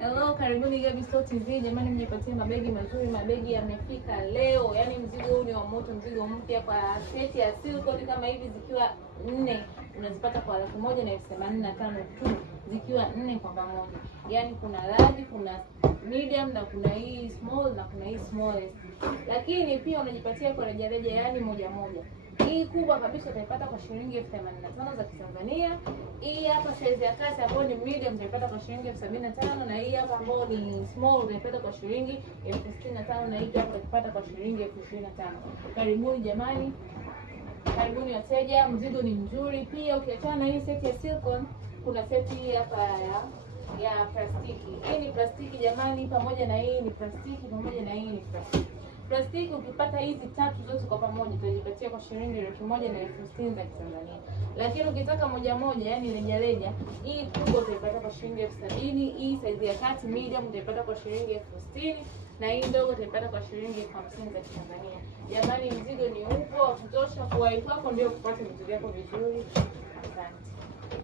Hello, karibuni Gaby Store TV. Jamani, mnipatie mabegi mazuri, mabegi yamefika leo. Yaani mzigo huu ni wa moto, mzigo mpya kwa seti ya silicone kama hivi zikiwa 4 unazipata kwa 1,085 tu zikiwa 4 kwa pamoja. Yaani kuna large, kuna medium na kuna hii small na kuna hii smallest. Lakini pia unajipatia kwa rejareja, yaani moja moja. Hii kubwa kabisa utaipata kwa shilingi 85 za Kitanzania. Hii hapa size ya kati ambayo ni medium utaipata kwa shilingi 75, na hii hapa ambayo ni small utaipata kwa shilingi 65, na hii hapa utaipata kwa shilingi 25. Karibuni jamani. Karibuni wateja, mzigo ni mzuri. Pia ukiachana na hii seti ya silicone, kuna seti hii hapa ya plastiki. Hii ni plastiki jamani, pamoja na hii ni plastiki, pamoja na hii ni plastiki. Plastiki ukipata hizi tatu zote kwa pamoja utajipatia kwa shilingi 1,060 za Kitanzania. Lakini ukitaka moja moja, yani reja, hii kubwa utaipata kwa shilingi 70,000, hii size ya kati medium utaipata kwa shilingi 60,000, na hii ndogo utaipata kwa shilingi 50 za Kitanzania. Jamani, mzigo ni upo wa kutosha, kuwahi kwako ndio kupata vitu vyako vizuri. Asante.